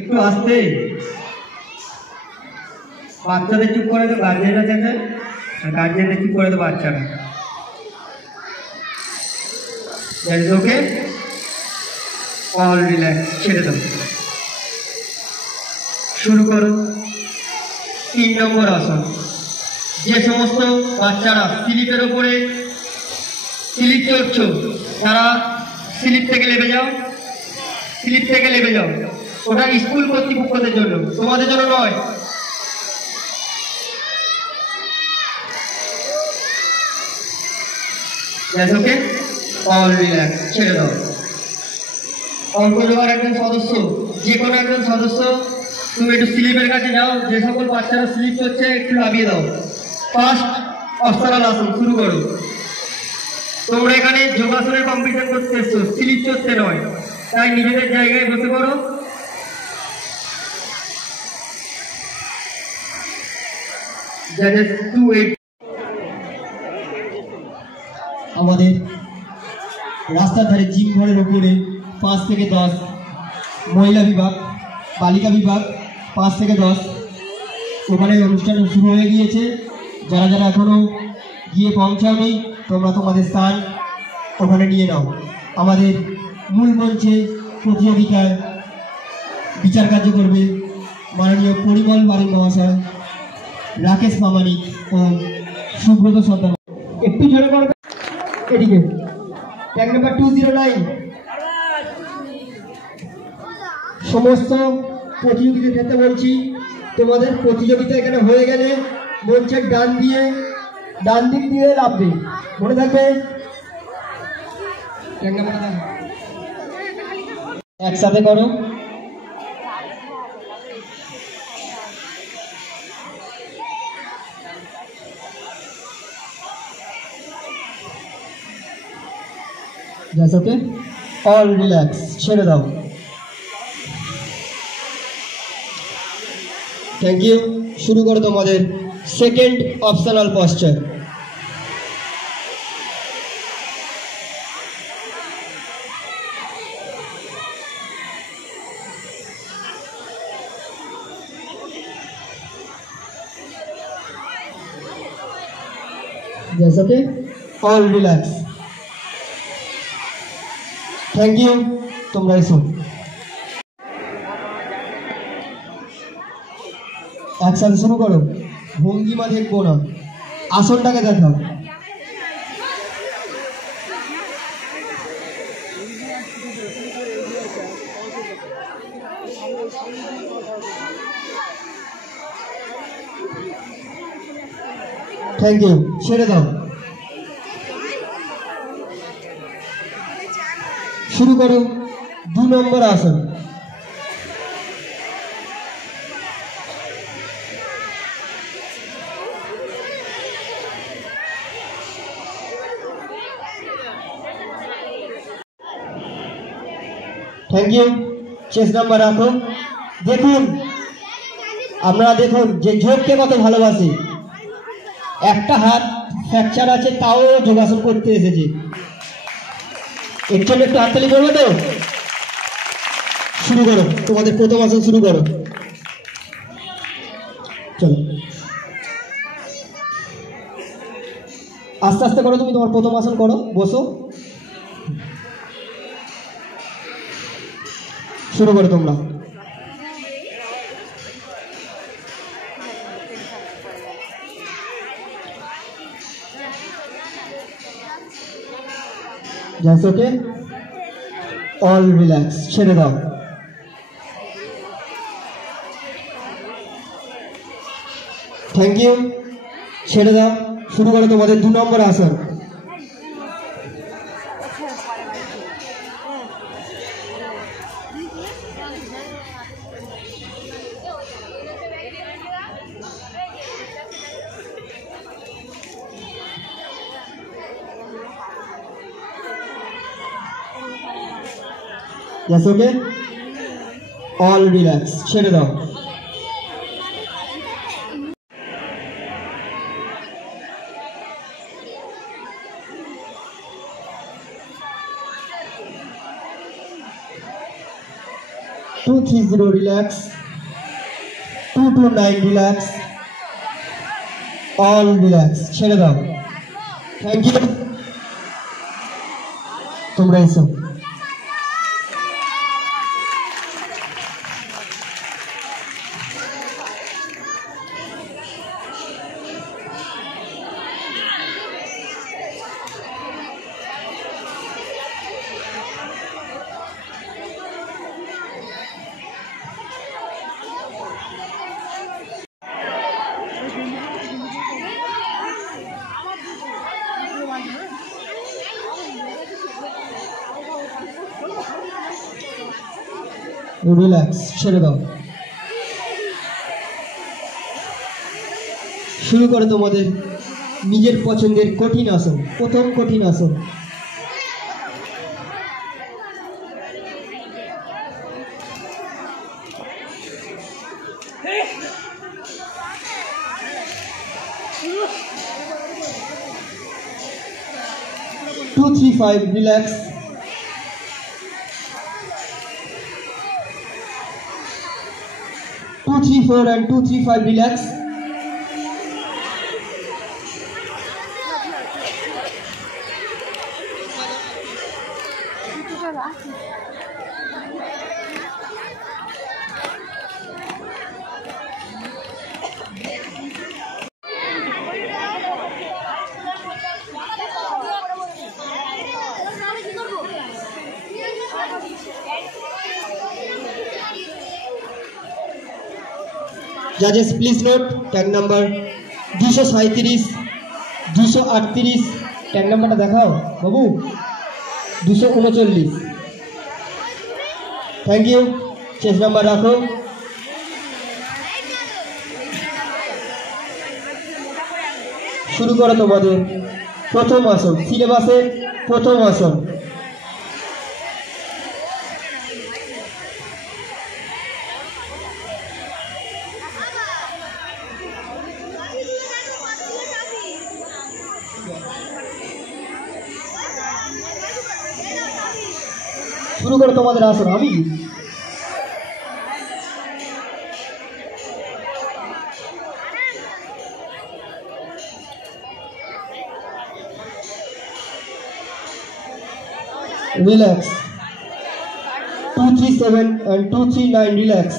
একটু আস্তে, বাচ্চাদের চুপ করে তো গার্জেনরা চেঁচে, আর গার্জেনদের চুপ করে তো বাচ্চারা। ওকে, অল রিল্যাক্স, ছেড়ে দাও, শুরু করো। 3 নম্বর আসন। যে সমস্ত বাচ্চারা স্লিপের ওপরে স্লিপ চড়ছো তারা স্লিপ থেকে নেমে যাও, স্লিপ থেকে নেমে যাও। ওটা স্কুল কর্তৃপক্ষদের জন্য, তোমাদের জন্য নয়। ওকে, অল রিল্যাক্স, ছেড়ে দাও। অঙ্ক জোগাড় একজন সদস্য, যে কোনো একজন সদস্য তুমি একটু স্লিপের কাছে যাও, যে সকল বাচ্চারা স্লিপ করছে একটু নামিয়ে দাও। ফার্স্ট অপশনাল আসন, শুরু করো। তোমরা এখানে যোগাসনের কম্পিটিশন করতে এসছো, স্লিপ চড়তে নয়, তাই নিজেদের জায়গায় বসে পড়ো। আমাদের রাস্তার ধারে জিম ঘরের উপরে 5 থেকে 10, মহিলা বিভাগ, বালিকা বিভাগ 5 থেকে 10, ওখানে অনুষ্ঠান শুরু হয়ে গিয়েছে। যারা যারা এখনো গিয়ে পৌঁছাওনি তোমরা তোমাদের স্থান ওখানে নিয়ে নাও। আমাদের মূল মঞ্চে প্রতিযোগিতায় বিচার কার্য করবে মাননীয় পরিমল বারিক মহাশয়, রাকেশ মামানিক ও সুব্রত সর্দার। একটু জোরে করবে এদিকে। Tag number 209। সমস্ত প্রতিযোগীদের ক্ষেত্রে বলছি, তোমাদের প্রতিযোগিতা এখানে হয়ে গেলে মঞ্চের ডান দিক দিয়ে লাভবে, মনে থাকবে। একসাথে করো। ওকে, অল রিল্যাক্স, ছেড়ে দাও। Thank you. শুরু করো তোমাদের second optional posture. Okay, all relax, thank you. তোমরা এসো, একসাথে শুরু করো। ভঙ্গিমা দেখবো না, আসনটাকে দেখাও। থ্যাংক ইউ, ছেড়ে দাও। শুরু করো 2 নম্বর আসন। থ্যাংক ইউ, চেস্ট নাম্বার রাখো। দেখুন আপনারা দেখুন যে যোগকে কত ভালোবাসি। একটা হাত ফ্র্যাকচার আছে তাও যোগাসন করতে এসেছে, এর জন্য একটু হাততালি করবে তো। শুরু করো তোমাদের প্রথম আসন, শুরু করো। চলো আস্তে আস্তে করো, তুমি তোমার প্রথম আসন করো, বসো। শুরু করো তোমরা। জাস্ট ওকে, অল রিল্যাক্স, ছেড়ে দাও। থ্যাংক ইউ, ছেড়ে দাও। শুরু করো তোমাদের 2 নম্বর আসন। Yes, okay? All relax, ছেড়ে দাও। 230 relax, 229 relax, all relax, ছেড়ে দাও। থ্যাংক ইউ, তোমরা এসো। রিল্যাক্স, ছেড়ে দাও। শুরু করো তোমাদের নিজের পছন্দের কঠিন আসন। প্রথম কঠিন আসন, টু 3-5 রিল্যাক্স, 2-3-4 and 2-3-5 relax, judges please note tag number 237 238, tag নাম্বারটা দেখাও বাবু, 239। থ্যাংক ইউ, চেস নাম্বার রাখো। শুরু করো তোমাদের প্রথম আসন, সিলেবাসের প্রথম আসন। শুরু করো তোমাদের আসন। আমি রিল্যাক্স, 237 and 239 রিল্যাক্স,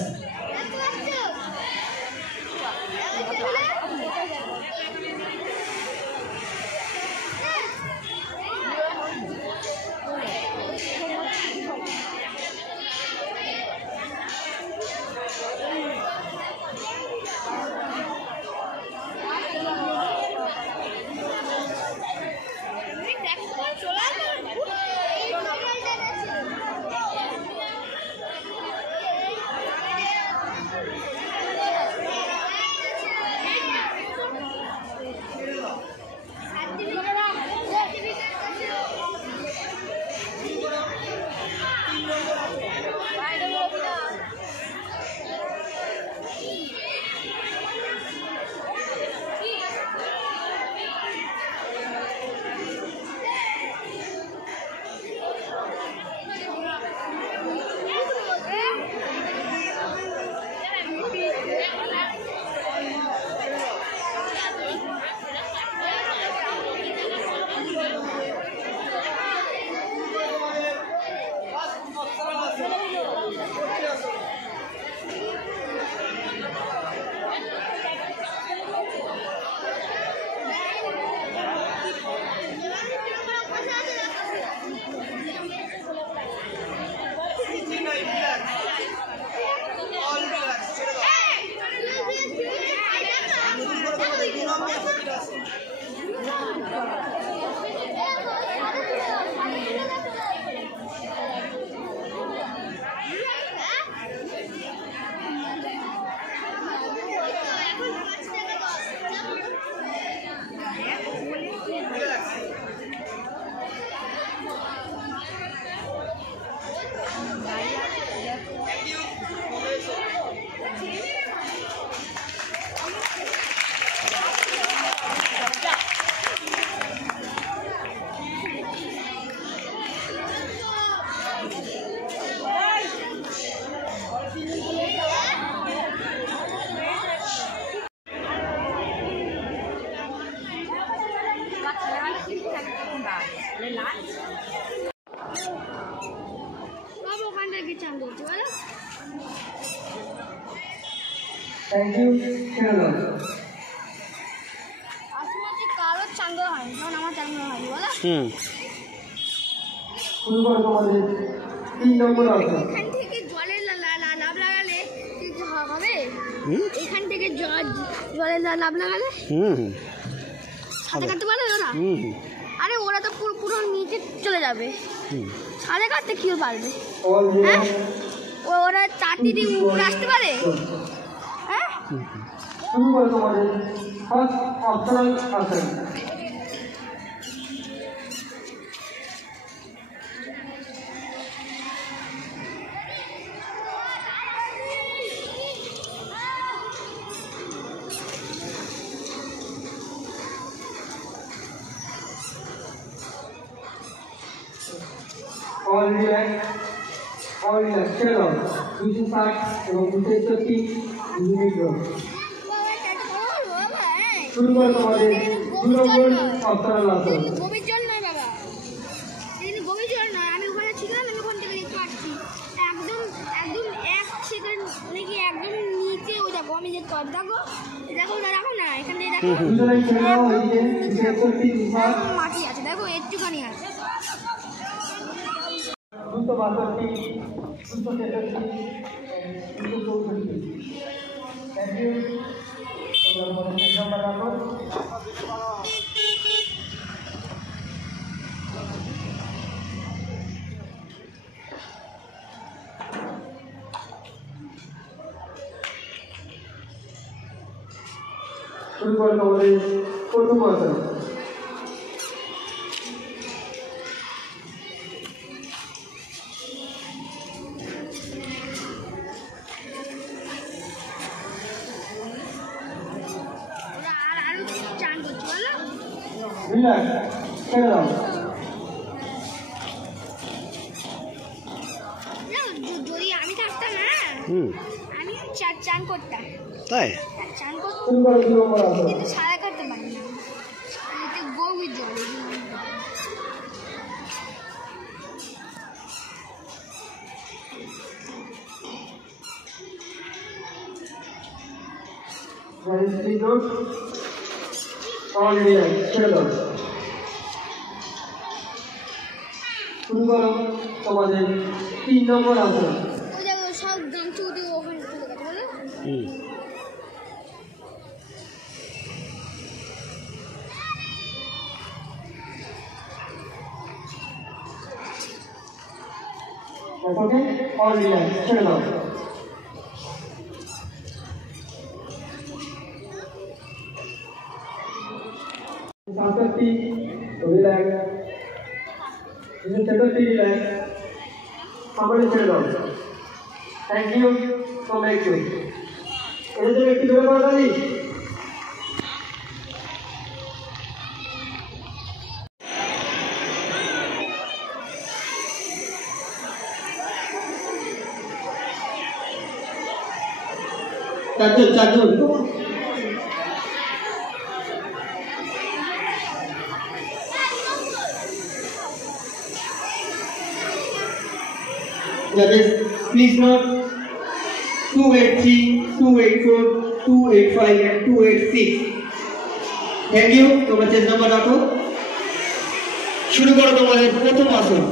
লেগে চান করছি বলো থ্যাংক ইউ ছেড়ে দাও আসলে কারোর চান করা হয় কারণ আমার চান করা হয় বলো শুরু করো তোমাদের 3 নম্বর আসন এখান থেকে জলের লাভ লাগালে কি হবে এখান থেকে জলের লাভ লাগালে সাঁতার কাটতে পারবে ওরা আরে ওরা তো পুরো নিচে চলে যাবে সাঁতার কাটতে কি পারবে হ্যাঁ ওরা 4টি ডিম উপরে আসতে পারে হ্যাঁ শুরু করো তোমাদের ফার্স্ট অপশনাল আসন all relax ছেড়ে দাও 260 এবং 261 মিনিট শুরু করো তোমাদের 2 নম্বর অপশনাল আসন গভীর জল নয় বাবা এখানে গভীর জল নয় আমি ওখানে ছিলাম আমি ওখান থেকে দেখতে পাচ্ছি একদম 1 সেকেন্ড নাকি একদম নিচে ওই দেখো আমি যে টপ দেখো না এখান থেকে দেখো দুজনেই ছেড়ে দাও ওইদিকে 261 মাটি আছে দেখো একটুখানি আছে 262 263 264 থ্যাংক ইউ তোমাদের নম্বর রাখো শুরু করো তোমাদের প্রথম আসন রিল্যাক্স ছেড়ে দাও যদি আমি থাকতাম না আমি চান করতাম তাই চান করতাম শুরু করো 2 নম্বর আসন কিন্তু সারা করতে পারি না এতে গভীর জল all relax ছেড়ে দাও শুরু করো তোমাদের 3 নম্বর আসন ওই দেখো সব গামছা উঠে ওখানে চলে গেছে বলো ওকে all relax ছেড়ে দাও সাতটি রিল্যাক্স রিল্যাক্স আমাদের ছেড়ে দাও থ্যাংক ইউ তোমরা একটু এদের জন্য একটু ধরে পড়া দাবি চারজন Judges, please note 283, 284, 285 and 286. Thank you. তোমরা চেঞ্জ নাম্বার রাখো শুরু করো তোমাদের প্রথম আসন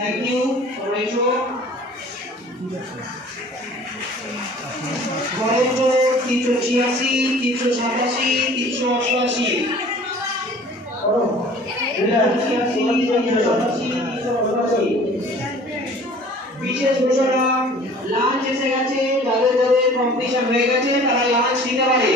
Thank you, Rachel. 386, 387, 388. বিশেষ ঘোষণা লাঞ্চ এসে গেছে যাদের যাদের কম্পিটিশন হয়ে গেছে তারা লাঞ্চ নিতে পারে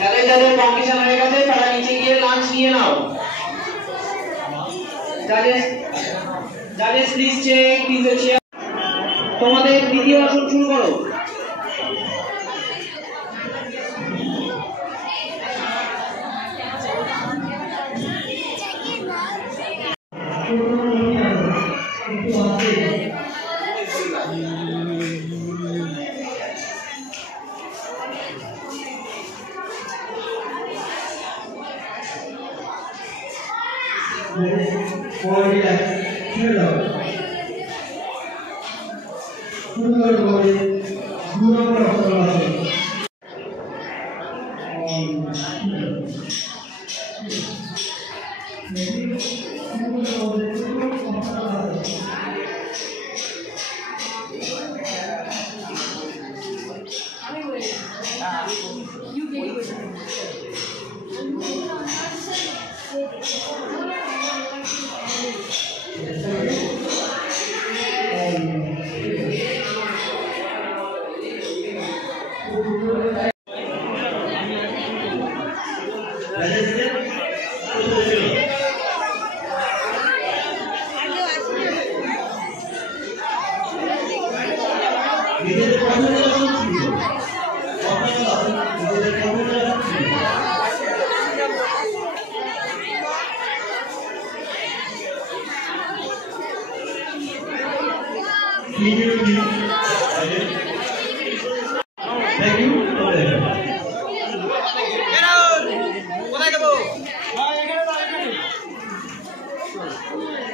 যাদের যাদের কম্পিটিশন হয়ে গেছে তারা নিচে গিয়ে লাঞ্চ নিয়ে নাও। যাদের প্লিজ চেক প্লিজ চেক। তোমাদের দ্বিতীয় আসন শুরু করো।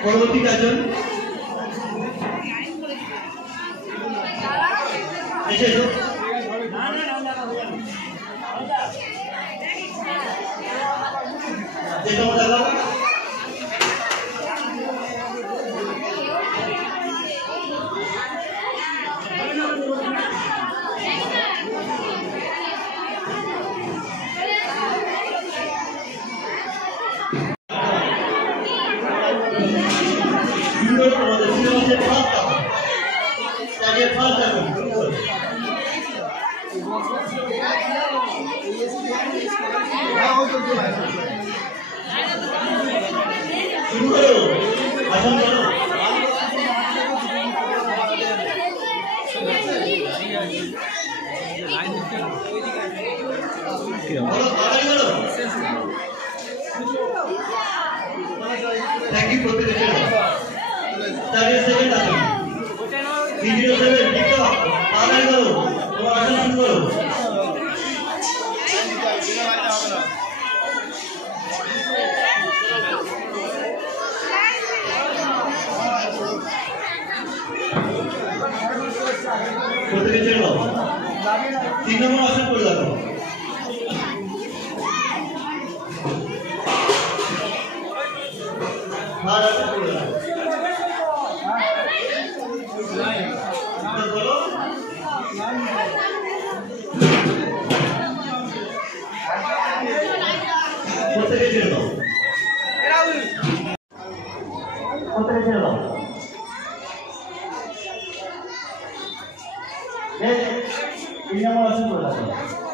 পরবর্তী কাজন এসেছো Thank you for the that is second time. Video 7 TikTok आगे करो और आगे शुरू करो कोते के चलो 3 नंबर आसन कर लो हां आसन कर लो Yes, ini nama asal berapa?